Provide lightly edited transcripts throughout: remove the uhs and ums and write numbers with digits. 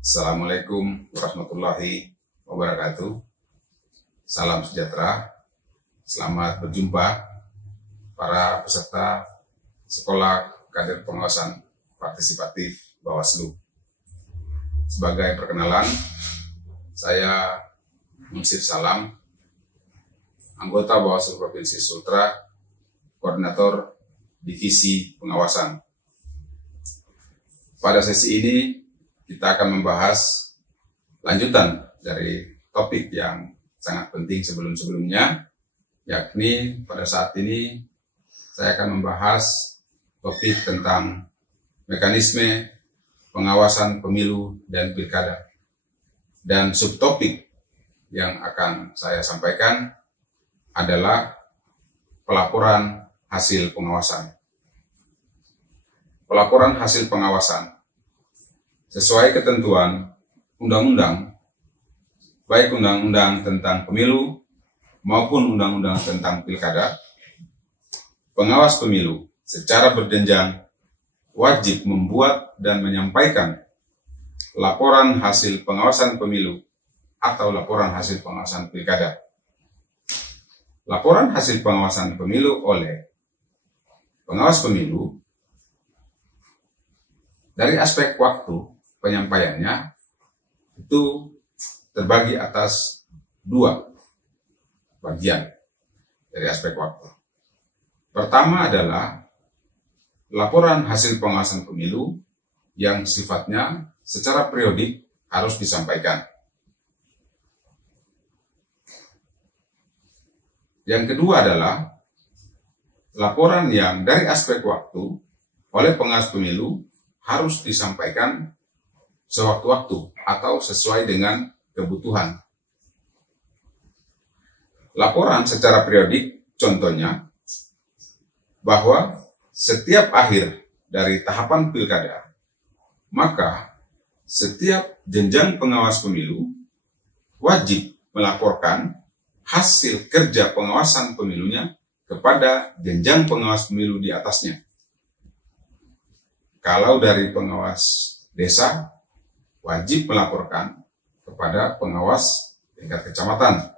Assalamualaikum warahmatullahi wabarakatuh. Salam sejahtera. Selamat berjumpa para peserta Sekolah Kader Pengawasan Partisipatif Bawaslu. Sebagai perkenalan, saya Munsir Salam, anggota Bawaslu Provinsi Sultra, Koordinator Divisi Pengawasan. Pada sesi ini kita akan membahas lanjutan dari topik yang sangat penting sebelum-sebelumnya, yakni pada saat ini saya akan membahas topik tentang mekanisme pengawasan pemilu dan pilkada. Dan subtopik yang akan saya sampaikan adalah pelaporan hasil pengawasan. Pelaporan hasil pengawasan sesuai ketentuan undang-undang, baik undang-undang tentang pemilu maupun undang-undang tentang pilkada, pengawas pemilu secara berjenjang wajib membuat dan menyampaikan laporan hasil pengawasan pemilu atau laporan hasil pengawasan pilkada. Laporan hasil pengawasan pemilu oleh pengawas pemilu dari aspek waktu penyampaiannya itu terbagi atas dua bagian dari aspek waktu. Pertama adalah laporan hasil pengawasan pemilu yang sifatnya secara periodik harus disampaikan. Yang kedua adalah laporan yang dari aspek waktu oleh pengawas pemilu harus disampaikan sewaktu-waktu atau sesuai dengan kebutuhan. Laporan secara periodik contohnya bahwa setiap akhir dari tahapan pilkada, maka setiap jenjang pengawas pemilu wajib melaporkan hasil kerja pengawasan pemilunya kepada jenjang pengawas pemilu di atasnya. Kalau dari pengawas desa, wajib melaporkan kepada pengawas tingkat kecamatan.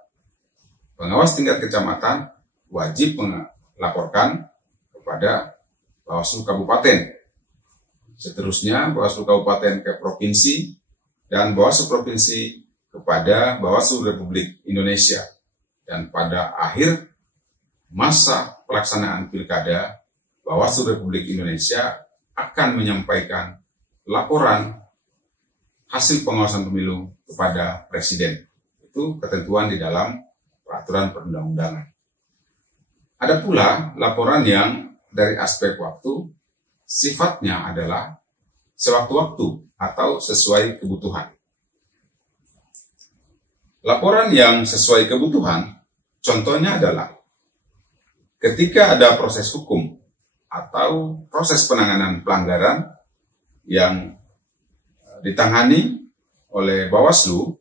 Pengawas tingkat kecamatan wajib melaporkan kepada Bawaslu Kabupaten. Seterusnya Bawaslu Kabupaten ke Provinsi dan Bawaslu Provinsi kepada Bawaslu Republik Indonesia. Dan pada akhir masa pelaksanaan pilkada, Bawaslu Republik Indonesia akan menyampaikan laporan hasil pengawasan pemilu kepada Presiden. Itu ketentuan di dalam peraturan perundang-undangan. Ada pula laporan yang dari aspek waktu sifatnya adalah sewaktu-waktu atau sesuai kebutuhan. Laporan yang sesuai kebutuhan contohnya adalah ketika ada proses hukum atau proses penanganan pelanggaran yang ditangani oleh Bawaslu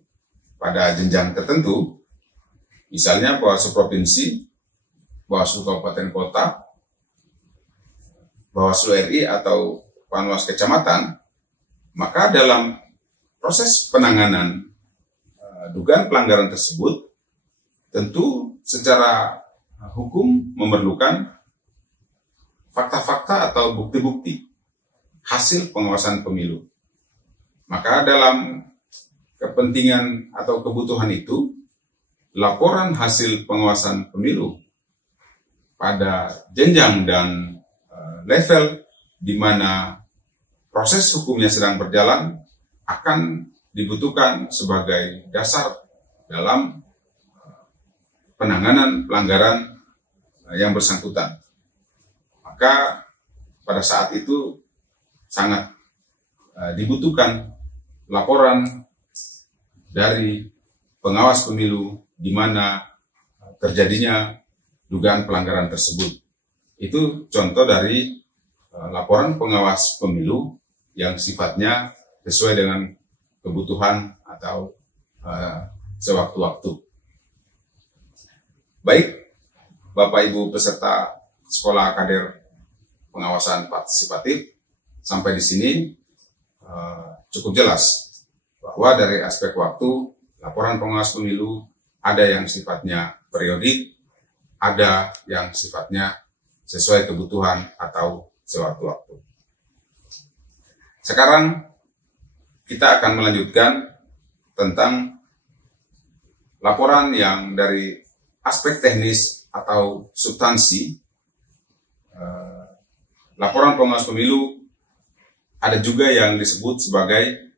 pada jenjang tertentu, misalnya Bawaslu Provinsi, Bawaslu Kabupaten Kota, Bawaslu RI atau Panwas Kecamatan, maka dalam proses penanganan dugaan pelanggaran tersebut, tentu secara hukum memerlukan fakta-fakta atau bukti-bukti hasil pengawasan pemilu. Maka dalam kepentingan atau kebutuhan itu, laporan hasil pengawasan pemilu pada jenjang dan level di mana proses hukumnya sedang berjalan akan dibutuhkan sebagai dasar dalam penanganan pelanggaran yang bersangkutan. Maka pada saat itu sangat dibutuhkan laporan dari pengawas pemilu di mana terjadinya dugaan pelanggaran tersebut. Itu contoh dari laporan pengawas pemilu yang sifatnya sesuai dengan kebutuhan atau sewaktu-waktu. Baik, Bapak Ibu peserta Sekolah Kader Pengawasan Partisipatif, sampai di sini cukup jelas bahwa dari aspek waktu, laporan pengawas pemilu ada yang sifatnya periodik, ada yang sifatnya sesuai kebutuhan atau sewaktu-waktu. Sekarang kita akan melanjutkan tentang laporan yang dari aspek teknis atau substansi. Laporan pengawas pemilu ada juga yang disebut sebagai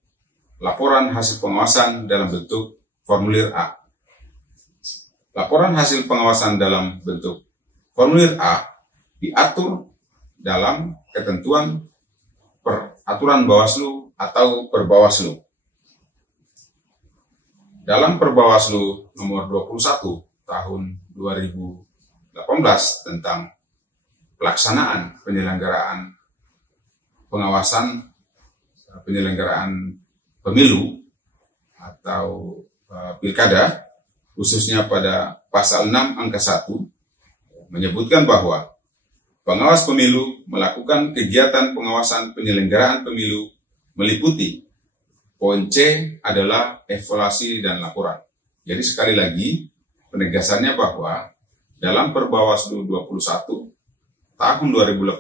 laporan hasil pengawasan dalam bentuk formulir A. Laporan hasil pengawasan dalam bentuk formulir A diatur dalam ketentuan peraturan Bawaslu atau Perbawaslu. Dalam Perbawaslu nomor 21 tahun 2018 tentang pelaksanaan penyelenggaraan pengawasan penyelenggaraan pemilu atau pilkada, khususnya pada pasal 6 angka 1 menyebutkan bahwa pengawas pemilu melakukan kegiatan pengawasan penyelenggaraan pemilu meliputi poin C adalah evaluasi dan laporan. Jadi sekali lagi penegasannya bahwa dalam Perbawaslu 21 tahun 2018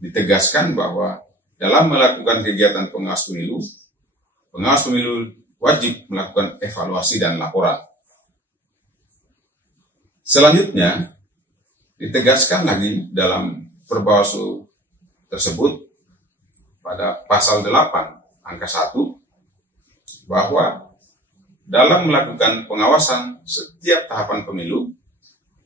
ditegaskan bahwa dalam melakukan kegiatan pengawas pemilu wajib melakukan evaluasi dan laporan. Selanjutnya, ditegaskan lagi dalam Perbawaslu tersebut pada pasal 8 angka 1 bahwa dalam melakukan pengawasan setiap tahapan pemilu,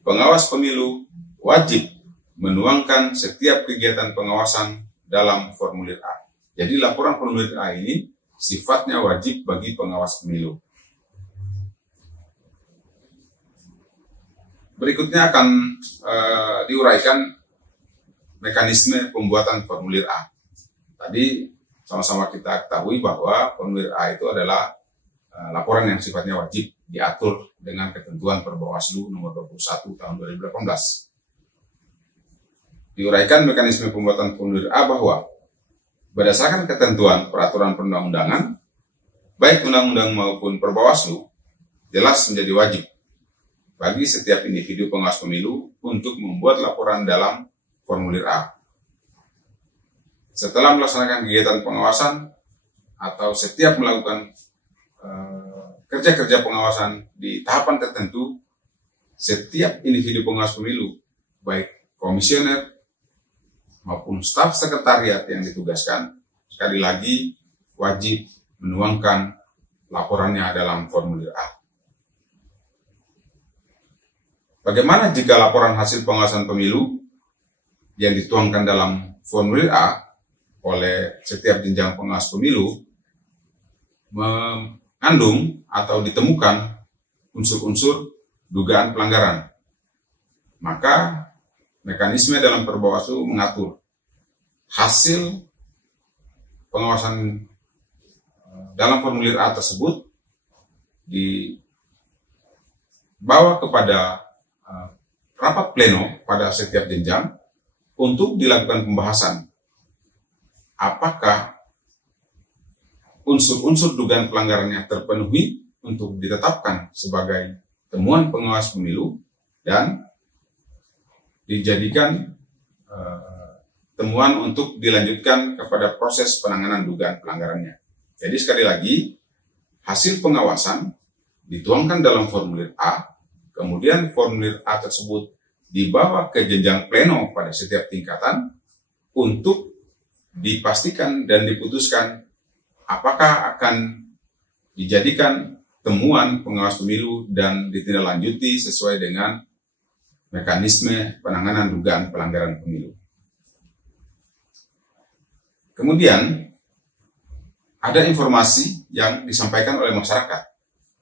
pengawas pemilu wajib menuangkan setiap kegiatan pengawasan dalam formulir A. Jadi laporan formulir A ini sifatnya wajib bagi pengawas pemilu. Berikutnya akan diuraikan mekanisme pembuatan formulir A. Tadi sama-sama kita ketahui bahwa formulir A itu adalah laporan yang sifatnya wajib diatur dengan ketentuan Perbawaslu nomor 21 tahun 2018. Diuraikan mekanisme pembuatan formulir A bahwa berdasarkan ketentuan peraturan perundang-undangan, baik undang-undang maupun Perbawaslu, jelas menjadi wajib bagi setiap individu pengawas pemilu untuk membuat laporan dalam formulir A. Setelah melaksanakan kegiatan pengawasan atau setiap melakukan kerja-kerja pengawasan di tahapan tertentu, setiap individu pengawas pemilu, baik komisioner maupun staf sekretariat yang ditugaskan, sekali lagi wajib menuangkan laporannya dalam formulir A. Bagaimana jika laporan hasil pengawasan pemilu yang dituangkan dalam formulir A oleh setiap jenjang pengawas pemilu mengandung atau ditemukan unsur-unsur dugaan pelanggaran? Maka mekanisme dalam Perbawaslu mengatur hasil pengawasan dalam formulir A tersebut dibawa kepada rapat pleno pada setiap jenjang untuk dilakukan pembahasan apakah unsur-unsur dugaan pelanggarannya terpenuhi untuk ditetapkan sebagai temuan pengawas pemilu dan dijadikan temuan untuk dilanjutkan kepada proses penanganan dugaan pelanggarannya. Jadi sekali lagi, hasil pengawasan dituangkan dalam formulir A, kemudian formulir A tersebut dibawa ke jenjang pleno pada setiap tingkatan untuk dipastikan dan diputuskan apakah akan dijadikan temuan pengawas pemilu dan ditindaklanjuti sesuai dengan mekanisme penanganan dugaan pelanggaran pemilu. Kemudian, ada informasi yang disampaikan oleh masyarakat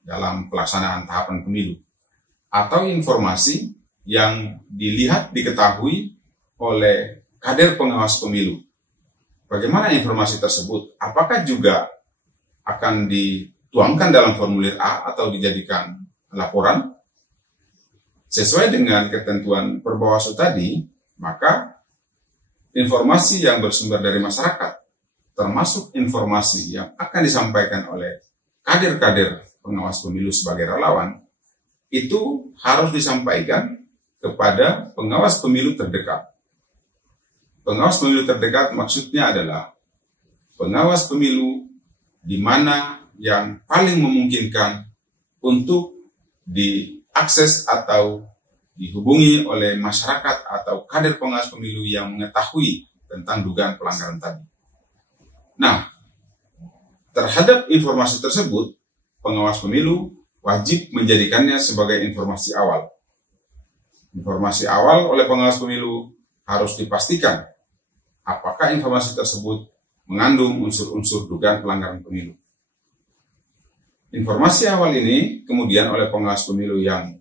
dalam pelaksanaan tahapan pemilu, atau informasi yang dilihat diketahui oleh kader pengawas pemilu. Bagaimana informasi tersebut? Apakah juga akan dituangkan dalam formulir A atau dijadikan laporan? Sesuai dengan ketentuan Perbawaslu tadi, maka informasi yang bersumber dari masyarakat termasuk informasi yang akan disampaikan oleh kader-kader pengawas pemilu sebagai relawan, itu harus disampaikan kepada pengawas pemilu terdekat. Pengawas pemilu terdekat maksudnya adalah pengawas pemilu di mana yang paling memungkinkan untuk diakses atau dihubungi oleh masyarakat atau kader pengawas pemilu yang mengetahui tentang dugaan pelanggaran tadi. Nah, terhadap informasi tersebut, pengawas pemilu wajib menjadikannya sebagai informasi awal. Informasi awal oleh pengawas pemilu harus dipastikan apakah informasi tersebut mengandung unsur-unsur dugaan pelanggaran pemilu. Informasi awal ini kemudian oleh pengawas pemilu yang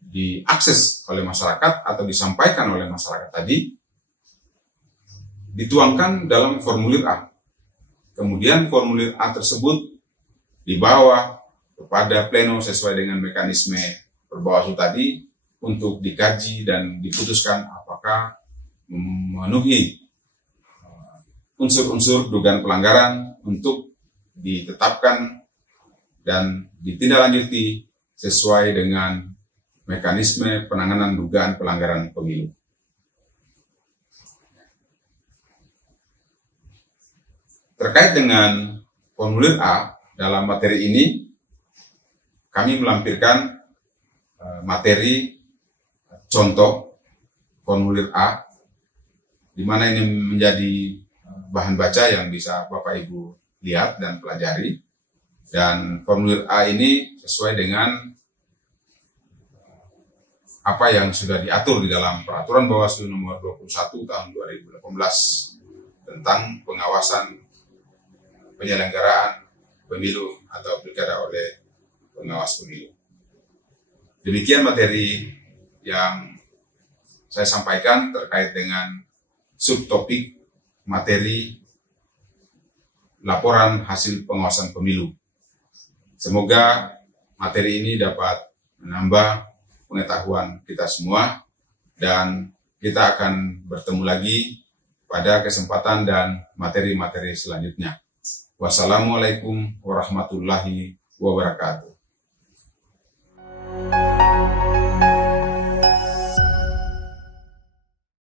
diakses oleh masyarakat atau disampaikan oleh masyarakat tadi dituangkan dalam formulir A. Kemudian formulir A tersebut dibawa kepada pleno sesuai dengan mekanisme perbawaslu tadi untuk dikaji dan diputuskan apakah memenuhi unsur-unsur dugaan pelanggaran untuk ditetapkan dan ditindaklanjuti sesuai dengan mekanisme penanganan dugaan pelanggaran pemilu. Terkait dengan formulir A, dalam materi ini kami melampirkan materi contoh formulir A, di mana ini menjadi bahan baca yang bisa Bapak Ibu lihat dan pelajari. Dan formulir A ini sesuai dengan apa yang sudah diatur di dalam Peraturan Bawaslu Nomor 21 Tahun 2018 tentang pengawasan penyelenggaraan pemilu atau pilkada oleh pengawas pemilu. Demikian materi yang saya sampaikan terkait dengan subtopik materi laporan hasil pengawasan pemilu. Semoga materi ini dapat menambah pengetahuan kita semua dan kita akan bertemu lagi pada kesempatan dan materi-materi selanjutnya. Wassalamualaikum warahmatullahi wabarakatuh.